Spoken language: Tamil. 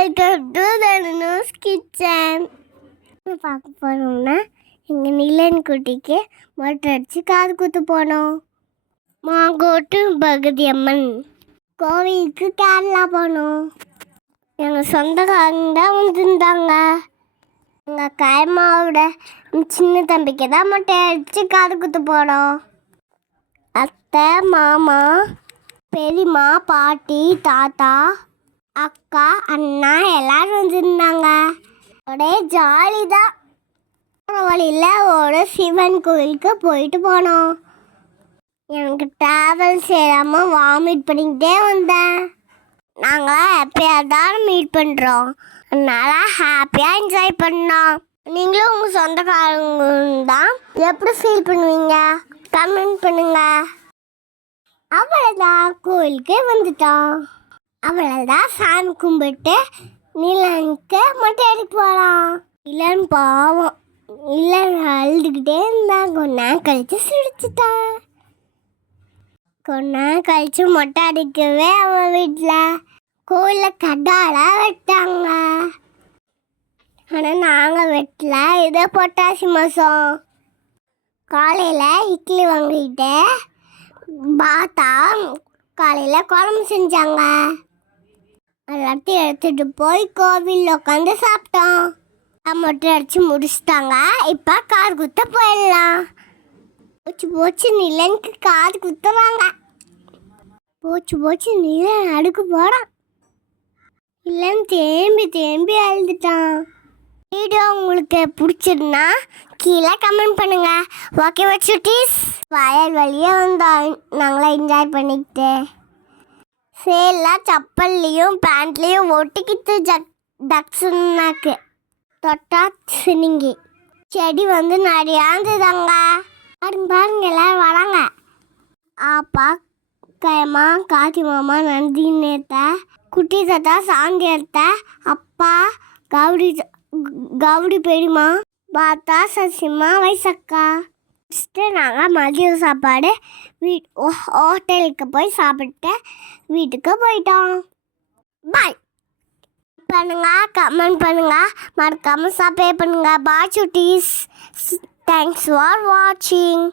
வெல்கம் டு தனுஸ் கிச்சன் பார்க்க போனோம்னா எங்கள் நிலன் குட்டிக்கு மொட்டை அடித்து காது குத்து போனோம். மாங்கோட்டு பகுதி அம்மன் கோவிலுக்கு கேரளா போனோம். எங்கள் சொந்தக்காரங்க தான் வந்துருந்தாங்க. எங்கள் கைமாவோட சின்ன தம்பிக்கு தான் மொட்டை அடித்து காது குத்து போனோம். அத்தை மாமா பெரியம்மா பாட்டி தாத்தா அக்கா அண்ணா எல்லாரும் வந்திருந்தாங்க. ஒரே ஜாலி தான் வழியில் ஒரு சிவன் கோயிலுக்கு போயிட்டு போனோம். எனக்கு ட்ராவல் செய்யாமல் வாமிட் பண்ணிக்கிட்டே வந்தேன். நாங்கள் எப்பயாவது தான் மீட் பண்ணுறோம் அதனால ஹாப்பியாக என்ஜாய் பண்ணோம். நீங்களும் உங்கள் சொந்தக்காரங்க தான் எப்படி ஃபீல் பண்ணுவீங்க? கமெண்ட் பண்ணுங்க. அவ்வளோதான் கோயிலுக்கு வந்துட்டோம். அவ்வளோதான் சாமி கும்பிட்டு நிலனுக்கு மொட்டை அடிக்க போகலாம் நிலன் பாவம். நிலன் அழுதுகிட்டே இருந்தான் கொஞ்ச நேரம் கழிச்சு சிரிச்சிட்டான். கொஞ்ச நேரம் கழிச்சு மொட்டை அடிக்கவே அவன் வீட்டில் கோயிலில் கடாலாம் வெட்டாங்க. ஆனால் நாங்கள் வெட்டல. இதே பொட்டாசி மாதம் காலையில் இட்லி வாங்கிட்டு பார்த்தா காலையில் குழம்பு செஞ்சாங்க. எல்லாத்தையும் எடுத்துகிட்டு போய் கோவிலில் உட்காந்து சாப்பிட்டோம். மட்டும் அடிச்சு முடிச்சிட்டாங்க. இப்போ கார் குத்த போயிடலாம். போச்சு போச்சு நிலனுக்கு கார் குத்துறாங்க போச்சு போச்சு நிலன் அடுக்கு போகிறான் இல்லைன்னு தேம்பி தேம்பி அழுதுட்டான். வீடியோ உங்களுக்கு பிடிச்சிருந்தா கீழே கமெண்ட் பண்ணுங்கள் ஓகே வச்சுட்டீஸ் வயல் வழியே வந்தோம். நாங்களாம் என்ஜாய் பண்ணிக்கிட்டு. சேலாம் சப்பல்லையும் பேண்ட்லேயும் ஒட்டிக்கிட்டு ஜக் டக்ஸுன்னாக்கு தொட்டா சினிங்கி. செடி வந்து நிறையா இருந்ததாங்க பாருங்க பாருங்க எல்லாரும் வராங்க. ஆப்பா கயமா காத்தி மாமா நந்தி நேத்தா குட்டி தாத்தா சாந்தி அத்தை அப்பா கவுடி கவுடி பெரியமா பாத்தா சசிமா வயசக்கா ஃபஸ்ட்டு நாங்கள் மதியம் சாப்பாடு வீட் ஹோட்டலுக்கு போய் சாப்பிட்டு வீட்டுக்கு போயிட்டோம். பாய். பண்ணுங்க கமெண்ட் பண்ணுங்க. மறக்காமல் சப்ஸ்கிரைப் பண்ணுங்க. பாய் சுட்டீஸ் தேங்க்ஸ் ஃபார் வாட்சிங்